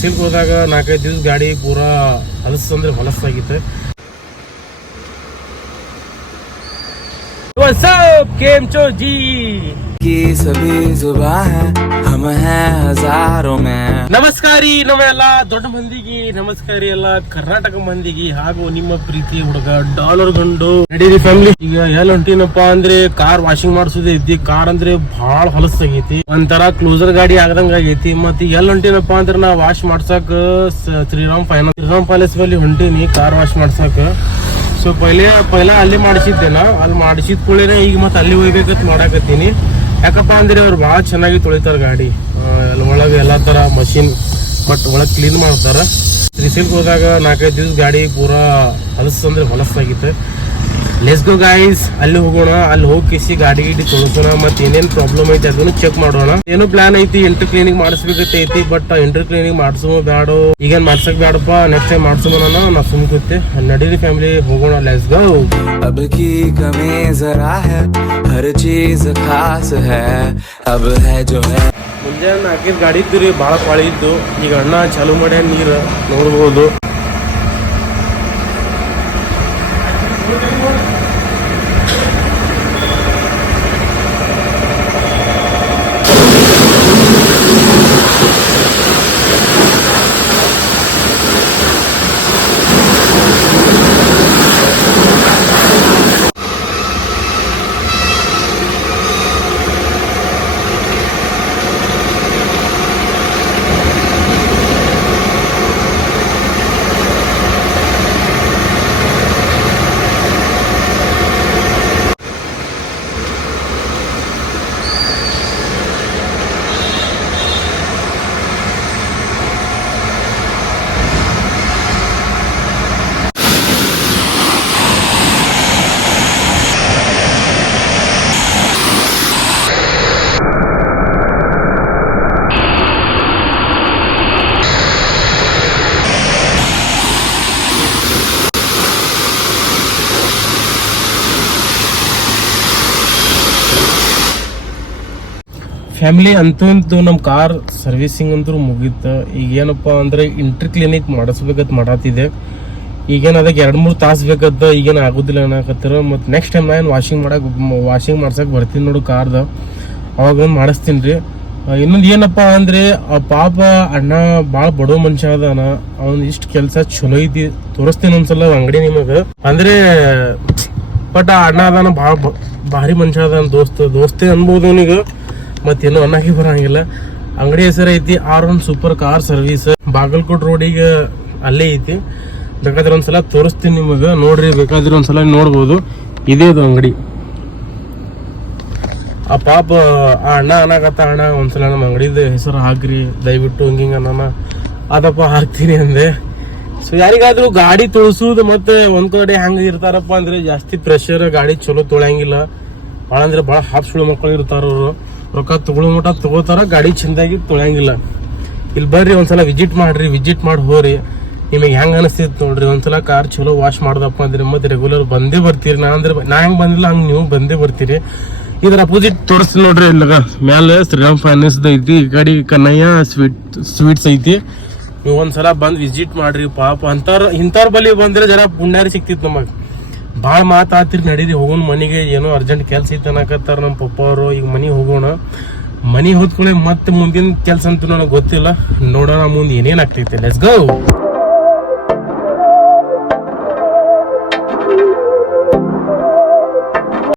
Silk ನಾಲ್ಕೈದು ದಿವಸ ಗಾಡಿ ಪೂರಾ ಹಲಸು ಅಂದ್ರೆ ಹೊಲಸಾಗಿತ್ತು ವಾಟ್ಸಪ್ ಕೇಮ್ ಚೋ ಜಿ की सभी जुबा है हम हैं हजारों में ನಮಸ್ಕಾರಿ ನಮ್ಮ ಎಲ್ಲ ದೊಡ್ಡ ಮಂದಿಗೆ ನಮಸ್ಕಾರಿ ಎಲ್ಲ ಕರ್ನಾಟಕ ಮಂದಿಗೆ ಹಾಗೂ ನಿಮ್ಮ ಪ್ರೀತಿ ಹುಡುಗ ಡಾಲರ್ ಗಂಡು ನಡೀರಿ ಫ್ಯಾಮಿಲಿ ಈಗ ಎಲ್ ಹೊಂಟಿನಪ್ಪ ಅಂದ್ರೆ ಕಾರ್ ವಾಷಿಂಗ್ ಮಾಡಿಸೋದೇ ಐತಿ ಕಾರ್ ಅಂದ್ರೆ ಬಹಳ ಹೊಲಸಾಗೈತಿ ಒಂಥರ ಕ್ಲೋಸರ್ ಗಾಡಿ ಆಗದಂಗ ಆಗೈತಿ ಮತ್ತೆ ಎಲ್ ಹೊಂಟಿನಪ್ಪ ಅಂದ್ರೆ ನಾ ವಾಶ್ ಮಾಡ್ಸಕ್ ಸ- ಶ್ರೀರಾಮ್ ಫೈನಾನ್ಸ್ ಶ್ರೀರಾಮ್ ಪ್ಯಾಲೇಸ್ ಬಲ್ಲಿ ಹೊಂಟೀನಿ ಕಾರ್ ವಾಶ್ ಮಾಡ್ಸಕ್ ಸೊ ಪೈಲೆ ಪೈಲ ಅಲ್ಲಿ ಮಾಡಿಸಿದ್ದೆ ನಾ ಅಲ್ಲಿ ಮಾಡಿಸಿದ ಕೂಡಲೇ ಈಗ ಮತ್ತೆ ಅಲ್ಲಿ ಹೋಗ್ಬೇಕಂತ ಮಾಡಾಕತ್ತೀನಿ ಯಾಕಪ್ಪ ಅಂದ್ರೆ ಅವ್ರು ಭಾಳ ಚೆನ್ನಾಗಿ ತೊಳಿತಾರ ಗಾಡಿ. ಒಳಗೆ ಎಲ್ಲಾ ತರ ಮಷಿನ್ ಬಟ್ ಒಳಗೆ ಕ್ಲೀನ್ ಮಾಡ್ತಾರ. ರಿಸೀಲ್ಗೆ ಹೋದಾಗ ನಾಲ್ಕೈದು ದಿವಸ ಗಾಡಿ ಪೂರಾ ಹೊಲಸಾಗಿತ್ತು. ಲೆಸ್ ಗೋ ಗೈಸ್ ಅಲ್ಲಿ ಹೋಗೋಣ ಅಲ್ಲಿ ಹೋಗಿ ಕಿಸಿ ಗಾಡಿ ಗಿಡಿ ತೋರಿಸೋಣ ಮತ್ತೆ ಏನೇನು ಪ್ರಾಬ್ಲಮ್ ಐತಿ ಅದನ್ನು ಚೆಕ್ ಮಾಡೋಣ. ಏನು ಪ್ಲಾನ್ ಐತಿ ಎಂಟರ್ ಕ್ಲಿನಿಕ್ ಮಾಡಿಸ್ಬೇಕೈತಿ ಬಟ್ ಎಂಟರ್ ಕ್ಲೀನಿಂಗ್ ಮಾಡ್ಸೋ ಬ್ಯಾಡ. ಈಗೇನ್ ಮಾಡ್ಸಕ್ ಬ್ಯಾಡಪ್ಪ ನೆಕ್ಸ್ಟ್ ಟೈಮ್ ಮಾಡ್ಸೋಣ ನಾ ಸುಮ್ ಕೂತೆ. ನಡೀರಿ ಫ್ಯಾಮಿಲಿ ಹೋಗೋಣ ಲೆಸ್ ಗೋ ಅಬ್ ಕಿ ಕಮೇ ಹೈ ಹರ್ ಚೀಜ್ ಖಾಸ್ ಹೈ ಅಬ್ ಹೈ ಜೋ ಹೈ ಮುಂಜಾನೆ ಹಾಕಿದ ಗಾಡಿ ಇತ್ತು ರೀ ಭಾಳ ಪಾಳಿ ಇತ್ತು. ಈಗ ಅಣ್ಣ ಚಾಲು ಮಾಡ್ಯಾನ ನೀರು ನೋಡಬಹುದು ಫ್ಯಾಮಿಲಿ ಅಂತೂ ಅಂತೂ ನಮ್ಮ ಕಾರ್ ಸರ್ವಿಸಿಂಗ್ ಅಂತೂ ಮುಗೀತು. ಈಗ ಏನಪ್ಪ ಅಂದ್ರೆ ಇಂಟ್ರಿ ಕ್ಲಿನಿಕ್ ಮಾಡಿಸ್ಬೇಕಂತ ಮಾಡತ್ತಿದೆ ಈಗೇನು ಅದಕ್ಕೆ ಎರಡು ಮೂರು ತಾಸು ಬೇಕತ್ತ ಈಗೇನು ಆಗೋದಿಲ್ಲ ಏನಾಗತ್ತಾರ ಮತ್ತು ನೆಕ್ಸ್ಟ್ ಟೈಮ್ ನಾನು ವಾಷಿಂಗ್ ಮಾಡಕ್ಕೆ ವಾಷಿಂಗ್ ಮಾಡ್ಸಕ್ಕೆ ಬರ್ತೀನಿ ನೋಡು ಕಾರ್ದ ಅವಾಗ ಮಾಡಿಸ್ತೀನಿ ರೀ. ಇನ್ನೊಂದು ಏನಪ್ಪ ಅಂದರೆ ಆ ಪಾಪ ಅಣ್ಣ ಭಾಳ ಬಡವ ಮನುಷ್ಯ ಅದಾನ. ಅವ್ನ ಇಷ್ಟು ಕೆಲಸ ಚಲೋ ಐತಿ. ತೋರಿಸ್ತೀನಿ ಒಂದ್ಸಲ ಅಂಗಡಿ ನಿಮಗೆ. ಅಂದ್ರೆ ಬಟ್ ಆ ಅಣ್ಣ ಅದಾನ ಭಾಳ ಭಾರಿ ಮನುಷ್ಯ ಅದಾನ ದೋಸ್ತ. ದೋಸ್ತೆ ಅನ್ಬೋದು ಅವನಿಗೆ. ಮತ್ತೇನು ಅನ್ನಕ್ಕೆ ಬರಂಗಿಲ್ಲ. ಅಂಗಡಿ ಹೆಸರು ಐತಿ R one super car service Bagalkot ರೋಡಿಗೆ ಅಲ್ಲೇ ಐತಿ. ಬೇಕಾದ್ರೆ ಒಂದ್ಸಲ ತೋರಿಸ್ತೀನಿ ನಿಮಗೆ. ನೋಡ್ರಿ, ಬೇಕಾದ್ರೆ ಒಂದ್ಸಲ ನೋಡ್ಬೋದು. ಇದೇ ಅದು ಅಂಗಡಿ. ಆ ಪಾಪ, ಆ ಅಣ್ಣ ಅನ್ನಕತ್ತ ಅಣ್ಣ, ಒಂದ್ಸಲ ನಮ್ಮ ಅಂಗಡಿದ ಹೆಸರು ಹಾಕ್ರಿ. ದಯವಿಟ್ಟು ಹಂಗಿಂಗ ಅಣ್ಣ ಅದಪ್ಪ ಹಾಕ್ತೀನಿ ಅಂದೆ. ಸೊ ಯಾರಿಗಾದ್ರೂ ಗಾಡಿ ತೊಳಸುದು ಮತ್ತೆ ಒಂದ್ ಕಡೆ ಹೆಂಗ ಇರ್ತಾರಪ್ಪ ಅಂದ್ರೆ ಜಾಸ್ತಿ ಪ್ರೆಷರ್ ಗಾಡಿ ಚಲೋ ತೊಳೆಯಂಗಿಲ್ಲ. ಭಾಳ ಅಂದ್ರೆ ಭಾಳ ಹಾಫ್ ಸುಳ್ಳು ಮಕ್ಕಳು ಇರ್ತಾರ ಅವರು. ರೊಕ್ಕ ತಗೊಳ್ಳೋ ಮಟ್ಟ ತಗೋತಾರ, ಗಾಡಿ ಚಂದಾಗಿ ತೊಳೆಯಂಗಿಲ್ಲ. ಇಲ್ಲಿ ಬರ್ರಿ ಒಂದ್ಸಲ ವಿಸಿಟ್ ಮಾಡ್ರಿ ವಿಸಿಟ್ ಮಾಡಿ ಹೋರಿ. ನಿಮಗೆ ಹೆಂಗೆ ಅನಿಸ್ತಿತ್ತು ನೋಡ್ರಿ, ಒಂದ್ಸಲ ಕಾರ್ ಚಲೋ ವಾಶ್ ಮಾಡ್ದಪ್ಪ ಅಂದ್ರೆ ಮತ್ತೆ ರೆಗ್ಯುಲರ್ ಬಂದೇ ಬರ್ತೀರಿ. ನಾ ಅಂದ್ರೆ ನಾ ಹೆಂಗ್ ಬಂದಿಲ್ಲ, ಹಂಗೆ ನೀವು ಬಂದೇ ಬರ್ತೀರಿ. ಇದ್ರ ಅಪೋಸಿಟ್ ತೋರಿಸ್ತೀನಿ ನೋಡ್ರಿ ಇಲ್ಲ ಮ್ಯಾಲೆ ಶ್ರೀರಾಮ್ ಫೈನಾನ್ಸ್ ಐತಿ, ಈ ಕಡೆ ಕನ್ನಯ್ಯ ಸ್ವೀಟ್ ಸ್ವೀಟ್ಸ್ ಐತಿ. ನೀವು ಒಂದ್ಸಲ ಬಂದು ವಿಸಿಟ್ ಮಾಡ್ರಿ ಪಾಪ. ಅಂಥವ್ರು ಇಂಥವ್ರ ಬಲಿ ಬಂದ್ರೆ ಜರ ಪುಣ್ಯಾರಿ ಸಿಕ್ತಿತ್ತು ನಮಗ್. ಭಾಳ ಮಾತಾತಿರಿ ನಡೀರಿ ಹೋಗೋಣ ಮನೆಗೆ ಏನೋ ಅರ್ಜೆಂಟ್ ಕೆಲ್ಸ ಇತ್ತು ಅನ್ನಕತ್ತಾರ ನಮ್ಮ ಪಪ್ಪ ಅವರು. ಈಗ ಮನೆಗೆ ಹೋಗೋಣ. ಮನೆಗೆ ಹೋದ್ಕೊಳ್ಳೆ ಮತ್ತೆ ಮುಂದಿನ ಕೆಲಸ ಅಂತೂ ನನಗೆ ಗೊತ್ತಿಲ್ಲ. ನೋಡೋಣ ಮುಂದೆ ಏನೇನು ಆಗ್ತೈತೆ. Let's go